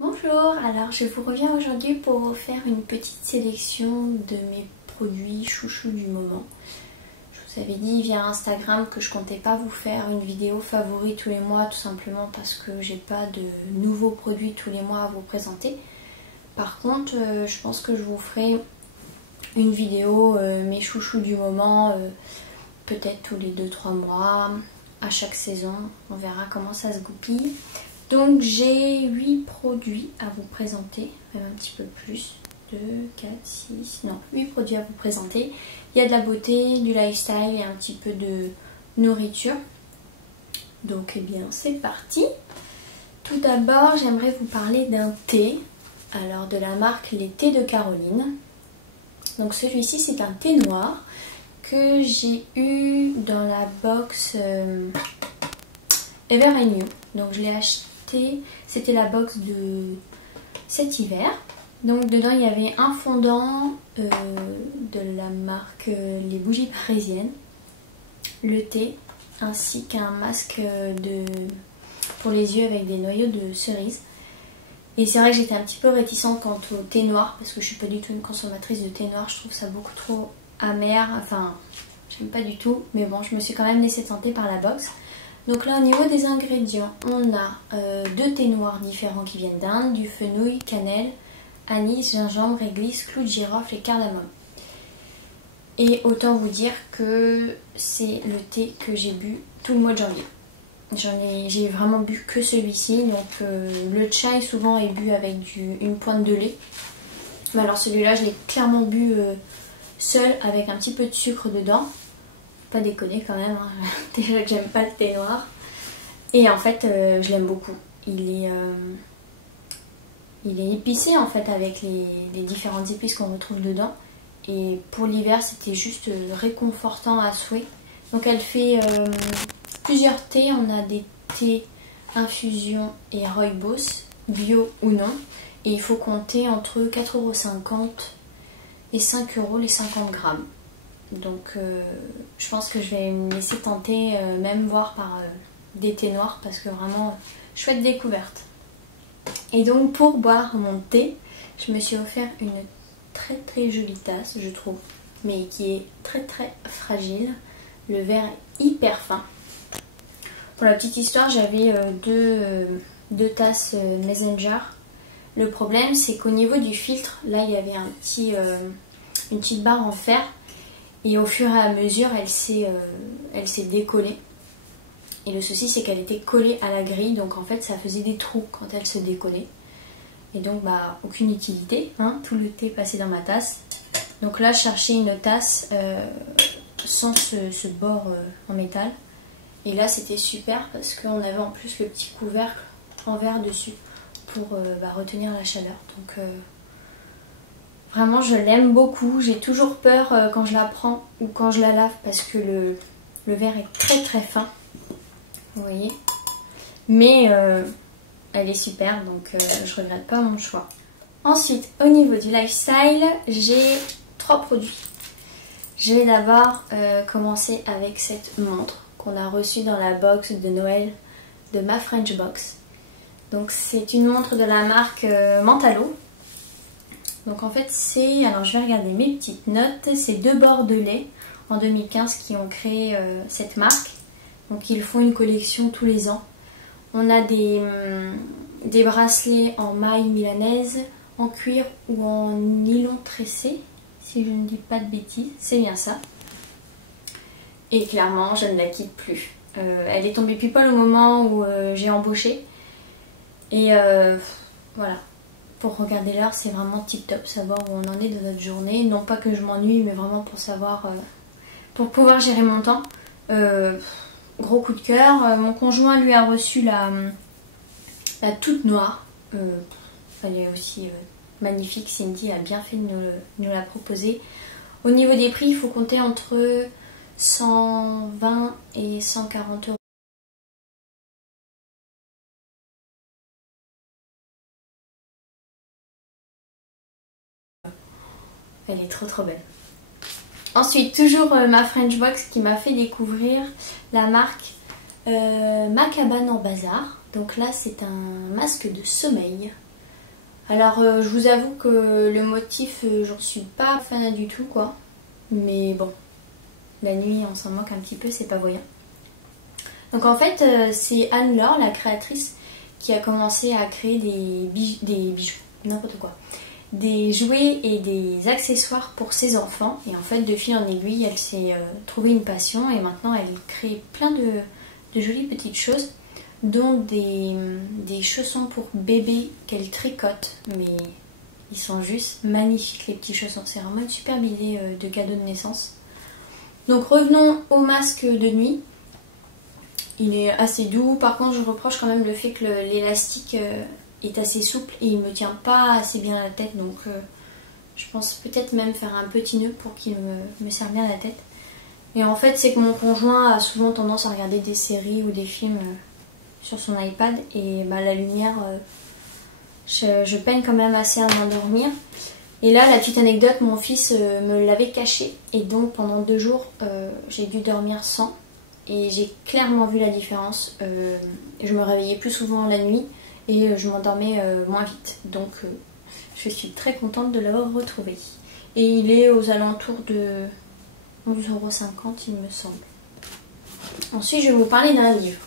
Bonjour, alors je vous reviens aujourd'hui pour vous faire une petite sélection de mes produits chouchous du moment. Je vous avais dit via Instagram que je comptais pas vous faire une vidéo favori tous les mois, tout simplement parce que j'ai pas de nouveaux produits tous les mois à vous présenter. Par contre, je pense que je vous ferai une vidéo mes chouchous du moment, peut-être tous les 2-3 mois, à chaque saison, on verra comment ça se goupille. Donc j'ai 8 produits à vous présenter, même un petit peu plus, 2, 4, 6, non, 8 produits à vous présenter. Il y a de la beauté, du lifestyle et un petit peu de nourriture. Donc eh bien c'est parti. Tout d'abord j'aimerais vous parler d'un thé, alors de la marque Les Thés de Caroline. Donc celui-ci c'est un thé noir que j'ai eu dans la box Ever & New. Donc je l'ai acheté, c'était la box de cet hiver. Donc dedans il y avait un fondant de la marque Les Bougies Parisiennes, le thé, ainsi qu'un masque pour les yeux avec des noyaux de cerise. Et c'est vrai que j'étais un petit peu réticente quant au thé noir, parce que je suis pas du tout une consommatrice de thé noir, je trouve ça beaucoup trop amer, enfin j'aime pas du tout, mais bon je me suis quand même laissée tenter par la box. Donc là au niveau des ingrédients, on a 2 thés noirs différents qui viennent d'Inde, du fenouil, cannelle, anis, gingembre, réglisse, clou de girofle et cardamome. Et autant vous dire que c'est le thé que j'ai bu tout le mois de janvier. J'ai vraiment bu que celui-ci, donc le chai souvent est bu avec une pointe de lait. Mais alors celui-là je l'ai clairement bu seul avec un petit peu de sucre dedans. Pas déconner quand même, hein. Déjà que j'aime pas le thé noir. Et en fait je l'aime beaucoup. Il est épicé en fait avec les différentes épices qu'on retrouve dedans. Et pour l'hiver c'était juste réconfortant à souhait. Donc elle fait plusieurs thés. On a des thés infusion et rooibos, bio ou non. Et il faut compter entre 4,50 € et 5 € les 50 grammes. Donc je pense que je vais me laisser tenter, même voir par des thés noirs, parce que vraiment chouette découverte. Et donc pour boire mon thé, je me suis offert une très jolie tasse, je trouve, mais qui est très fragile. Le verre est hyper fin. Pour la petite histoire, j'avais deux tasses Messenger. Le problème c'est qu'au niveau du filtre, là il y avait une petite barre en fer. Et au fur et à mesure, elle s'est décollée. Et le souci, c'est qu'elle était collée à la grille. Donc en fait, ça faisait des trous quand elle se décollait. Et donc, bah, aucune utilité. Hein, tout le thé passé dans ma tasse. Donc là, je cherchais une tasse sans ce bord en métal. Et là, c'était super parce qu'on avait en plus le petit couvercle en verre dessus pour retenir la chaleur. Donc vraiment je l'aime beaucoup, j'ai toujours peur quand je la prends ou quand je la lave parce que le verre est très fin, vous voyez. Mais elle est super, donc je regrette pas mon choix. Ensuite au niveau du lifestyle, j'ai 3 produits. Je vais d'abord commencer avec cette montre qu'on a reçue dans la box de Noël de ma French Box. Donc c'est une montre de la marque Mentalo. Donc en fait c'est, alors je vais regarder mes petites notes, c'est 2 Bordelais en 2015 qui ont créé cette marque. Donc ils font une collection tous les ans. On a des bracelets en maille milanaise, en cuir ou en nylon tressé, si je ne dis pas de bêtises, c'est bien ça. Et clairement je ne la quitte plus. Elle est tombée pile poil au moment où j'ai embauché. Et voilà. Pour regarder l'heure, c'est vraiment tip top, savoir où on en est de notre journée. Non pas que je m'ennuie, mais vraiment pour savoir, pour pouvoir gérer mon temps. Gros coup de cœur. Mon conjoint lui a reçu la toute noire. Elle est aussi magnifique. Cindy a bien fait de nous la proposer. Au niveau des prix, il faut compter entre 120 et 140 €. Elle est trop belle. Ensuite, toujours ma French Box qui m'a fait découvrir la marque Ma Cabane en Bazar. Donc là, c'est un masque de sommeil Alors je vous avoue que le motif, j'en suis pas fan du tout quoi. Mais bon, la nuit on s'en moque un petit peu, c'est pas voyant. Donc en fait c'est Anne-Laure, la créatrice, qui a commencé à créer des bijoux, n'importe quoi. Des jouets et des accessoires pour ses enfants. Et en fait de fil en aiguille elle s'est trouvé une passion et maintenant elle crée plein de jolies petites choses, dont des chaussons pour bébé qu'elle tricote, mais ils sont juste magnifiques les petits chaussons, c'est vraiment une superbe idée de cadeau de naissance. Donc revenons au masque de nuit, il est assez doux, par contre je reproche quand même le fait que l'élastique est assez souple et il me tient pas assez bien à la tête, donc je pense peut-être même faire un petit nœud pour qu'il me serre bien à la tête. Et en fait c'est que mon conjoint a souvent tendance à regarder des séries ou des films sur son iPad et bah, la lumière, je peine quand même assez à m'endormir. Et là la petite anecdote, mon fils me l'avait caché et donc pendant 2 jours j'ai dû dormir sans et j'ai clairement vu la différence. Je me réveillais plus souvent la nuit et je m'endormais moins vite, donc je suis très contente de l'avoir retrouvé. Et il est aux alentours de 11,50 € il me semble. Ensuite je vais vous parler d'un livre.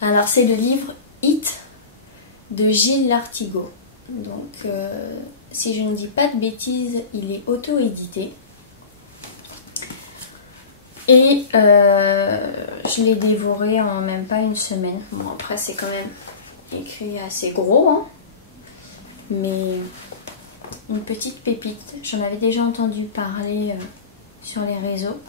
Alors c'est le livre It de Gilles Lartigot. Donc si je ne dis pas de bêtises, il est auto-édité. Et je l'ai dévoré en même pas une semaine. Bon après c'est quand même écrit assez gros, hein, mais une petite pépite. J'en avais déjà entendu parler sur les réseaux.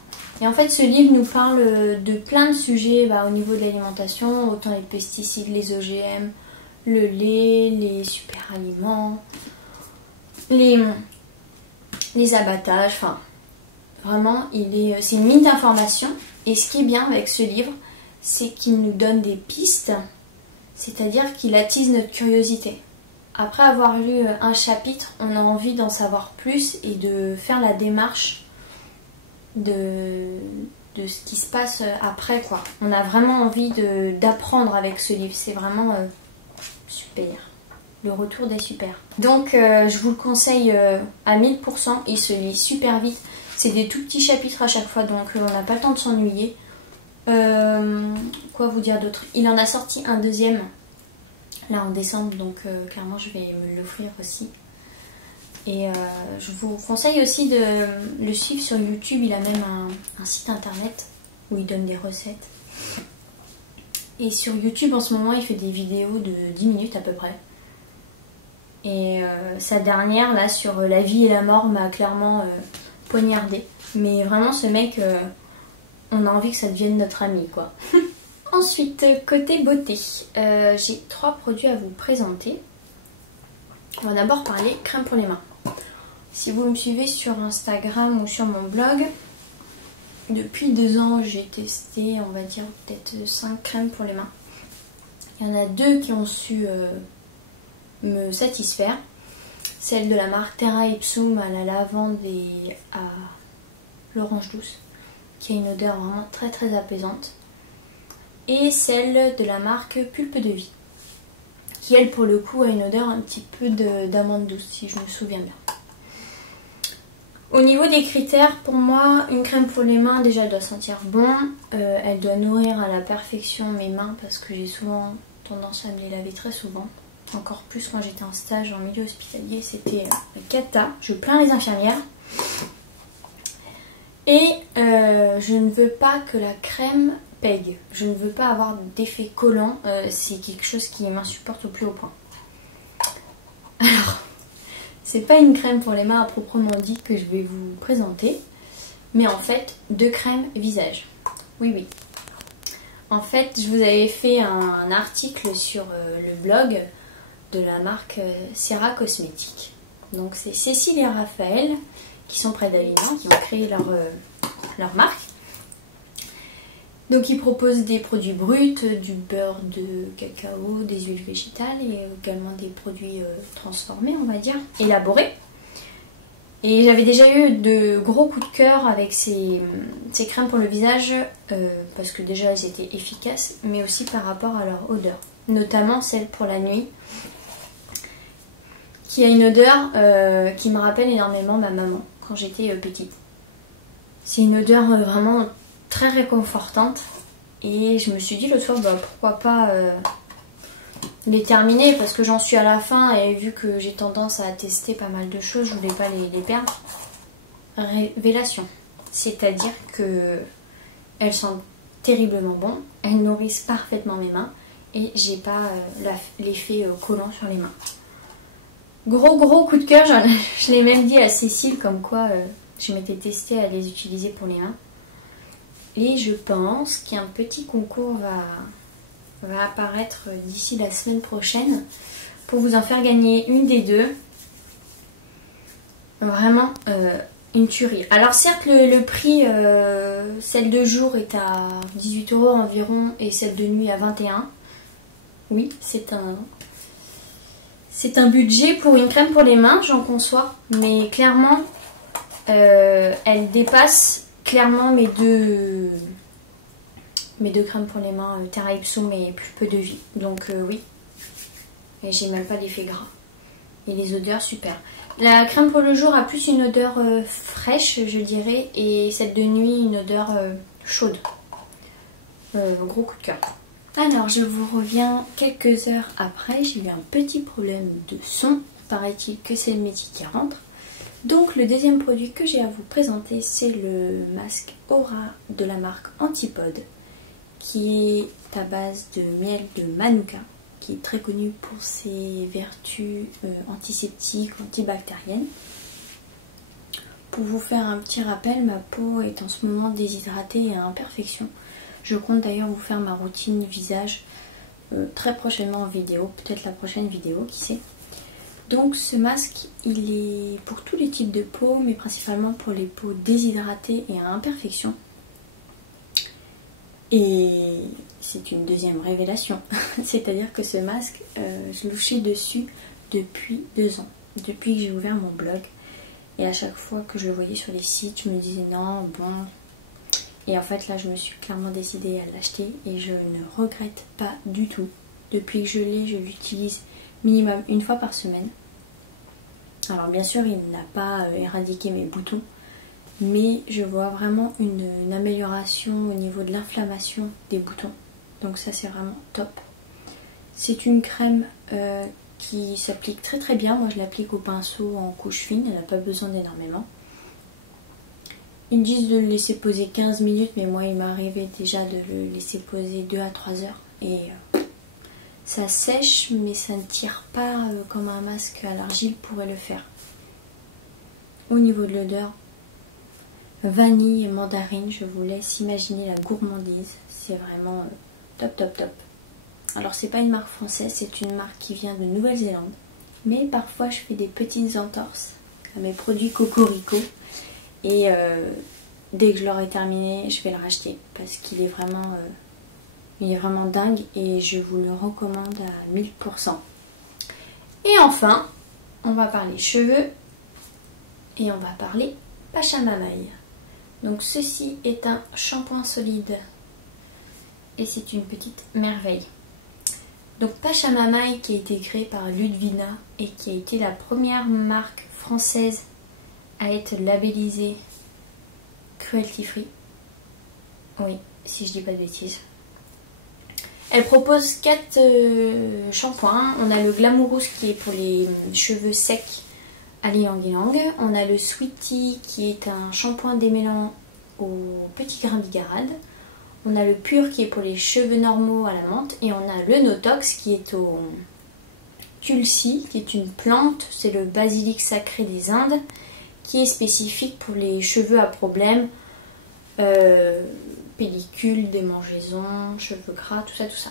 Et en fait ce livre nous parle de plein de sujets au niveau de l'alimentation, autant les pesticides, les OGM, le lait, les super aliments, les abattages, enfin vraiment c'est une mine d'informations. Et ce qui est bien avec ce livre, c'est qu'il nous donne des pistes, c'est-à-dire qu'il attise notre curiosité. Après avoir lu un chapitre, on a envie d'en savoir plus et de faire la démarche de ce qui se passe après quoi. On a vraiment envie d'apprendre avec ce livre, c'est vraiment super. Le retour des super. Donc je vous le conseille à 1000%, il se lit super vite. C'est des tout petits chapitres à chaque fois, donc on n'a pas le temps de s'ennuyer. Quoi vous dire d'autre? Il en a sorti un deuxième là en décembre, donc clairement je vais me l'offrir aussi. Et je vous conseille aussi de le suivre sur YouTube, il a même un site internet où il donne des recettes. Et sur YouTube en ce moment il fait des vidéos de 10 minutes à peu près. Et sa dernière là sur la vie et la mort m'a clairement poignardé. Mais vraiment ce mec, on a envie que ça devienne notre ami quoi. Ensuite côté beauté, j'ai 3 produits à vous présenter. On va d'abord parler crème pour les mains. Si vous me suivez sur Instagram ou sur mon blog, depuis 2 ans j'ai testé on va dire peut-être 5 crèmes pour les mains. Il y en a 2 qui ont su me satisfaire. Celle de la marque Terra Ipsum à la lavande et à l'orange douce, qui a une odeur vraiment très très apaisante. Et celle de la marque Pulpe de Vie, qui elle pour le coup a une odeur un petit peu d'amande douce si je me souviens bien. Au niveau des critères, pour moi, une crème pour les mains, déjà elle doit sentir bon, elle doit nourrir à la perfection mes mains parce que j'ai souvent tendance à me les laver très souvent. Encore plus quand j'étais en stage en milieu hospitalier, c'était la cata, je plains les infirmières. Et je ne veux pas que la crème pègue, je ne veux pas avoir d'effet collant, c'est quelque chose qui m'insupporte au plus haut point. Alors, c'est pas une crème pour les mains à proprement dit que je vais vous présenter, mais en fait 2 crèmes visage. Oui oui. En fait je vous avais fait un article sur le blog de la marque Serra Cosmétique. Donc c'est Cécile et Raphaël qui sont près d'Avignon, qui ont créé leur marque. Donc ils proposent des produits bruts, du beurre de cacao, des huiles végétales et également des produits transformés on va dire, élaborés. Et j'avais déjà eu de gros coups de cœur avec ces crèmes pour le visage parce que déjà elles étaient efficaces, mais aussi par rapport à leur odeur. Notamment celle pour la nuit. qui a une odeur qui me rappelle énormément ma maman quand j'étais petite. C'est une odeur vraiment très réconfortante et je me suis dit l'autre fois bah, pourquoi pas les terminer parce que j'en suis à la fin et vu que j'ai tendance à tester pas mal de choses, je voulais pas les perdre. Révélation, c'est-à-dire que elles sentent terriblement bon, elles nourrissent parfaitement mes mains et j'ai pas l'effet collant sur les mains. Gros coup de cœur, je l'ai même dit à Cécile comme quoi je m'étais testée à les utiliser pour les mains. Et je pense qu'un petit concours va apparaître d'ici la semaine prochaine pour vous en faire gagner une des deux. Vraiment une tuerie. Alors certes le prix, celle de jour est à 18 € environ et celle de nuit à 21. Oui, c'est un budget pour une crème pour les mains, j'en conçois. Mais clairement, elle dépasse clairement mes deux crèmes pour les mains Terra Ipsum mais plus peu de vie. Donc oui, et j'ai même pas l'effet gras. Et les odeurs super. La crème pour le jour a plus une odeur fraîche je dirais et celle de nuit une odeur chaude. Gros coup de cœur. Alors je vous reviens quelques heures après, j'ai eu un petit problème de son. Paraît-il que c'est le métier qui rentre. Donc le deuxième produit que j'ai à vous présenter c'est le masque Aura de la marque Antipode qui est à base de miel de Manuka qui est très connu pour ses vertus antiseptiques, antibactériennes. Pour vous faire un petit rappel, ma peau est en ce moment déshydratée et à imperfection. Je compte d'ailleurs vous faire ma routine visage très prochainement en vidéo, peut-être la prochaine vidéo, qui sait. Donc ce masque, il est pour tous les types de peau, mais principalement pour les peaux déshydratées et à imperfection. Et c'est une deuxième révélation, c'est-à-dire que ce masque, je louchais dessus depuis 2 ans, depuis que j'ai ouvert mon blog. Et à chaque fois que je le voyais sur les sites, je me disais non, bon. Et en fait là, je me suis clairement décidée à l'acheter et je ne regrette pas du tout. Depuis que je l'ai, je l'utilise minimum une fois par semaine. Alors bien sûr, il n'a pas éradiqué mes boutons. Mais je vois vraiment une amélioration au niveau de l'inflammation des boutons. Donc ça c'est vraiment top. C'est une crème qui s'applique très très bien. Moi je l'applique au pinceau en couche fine, elle n'a pas besoin d'énormément. Ils me disent de le laisser poser 15 minutes, mais moi il m'est arrivé déjà de le laisser poser 2 à 3 heures. Et ça sèche, mais ça ne tire pas comme un masque à l'argile pourrait le faire. Au niveau de l'odeur, vanille et mandarine, je vous laisse imaginer la gourmandise. C'est vraiment top top top. Alors c'est pas une marque française, c'est une marque qui vient de Nouvelle-Zélande. Mais parfois je fais des petites entorses à mes produits Cocorico. Et dès que je l'aurai terminé, je vais le racheter. Parce qu'il est vraiment dingue et je vous le recommande à 1000%. Et enfin, on va parler cheveux et on va parler Pachamamaï. Donc ceci est un shampoing solide et c'est une petite merveille. Donc Pachamamaï qui a été créé par Ludvina et qui a été la première marque française à être labellisée cruelty free. Oui, si je dis pas de bêtises. Elle propose 4 shampoings. On a le Glamourous qui est pour les cheveux secs à l'ylang-ylang. On a le Sweetie qui est un shampoing démêlant au petit grain bigarade. On a le Pur qui est pour les cheveux normaux à la menthe. Et on a le Notox qui est au Tulsi, qui est une plante. C'est le basilic sacré des Indes, qui est spécifique pour les cheveux à problème. Pellicule, démangeaisons, cheveux gras, tout ça, tout ça.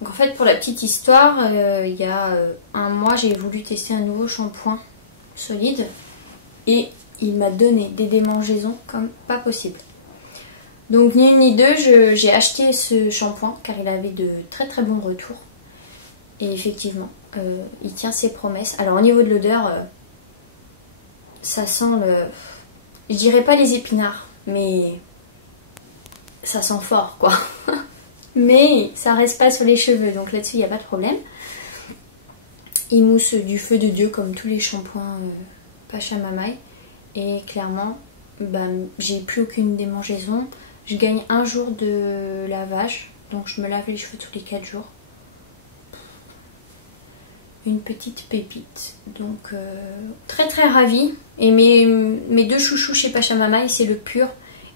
Donc en fait, pour la petite histoire, il y a un mois, j'ai voulu tester un nouveau shampoing solide et il m'a donné des démangeaisons comme pas possible. Donc ni une ni deux, j'ai acheté ce shampoing car il avait de très très bons retours. Et effectivement, il tient ses promesses. Alors au niveau de l'odeur, ça sent je dirais pas les épinards, mais ça sent fort quoi. Mais ça reste pas sur les cheveux, donc là-dessus il n'y a pas de problème. Il mousse du feu de Dieu comme tous les shampoings Pachamamaï. Et clairement, j'ai plus aucune démangeaison. Je gagne un jour de lavage. Donc je me lave les cheveux tous les 4 jours. Une petite pépite. Donc très très ravie. Et mes deux chouchous chez Pachamamaï, c'est le pur.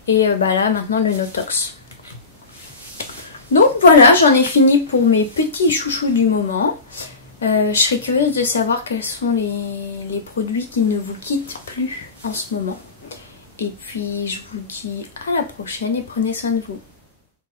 Et là maintenant le Notox. Donc voilà, j'en ai fini pour mes petits chouchous du moment. Je serais curieuse de savoir quels sont les produits qui ne vous quittent plus en ce moment. Et puis je vous dis à la prochaine et prenez soin de vous.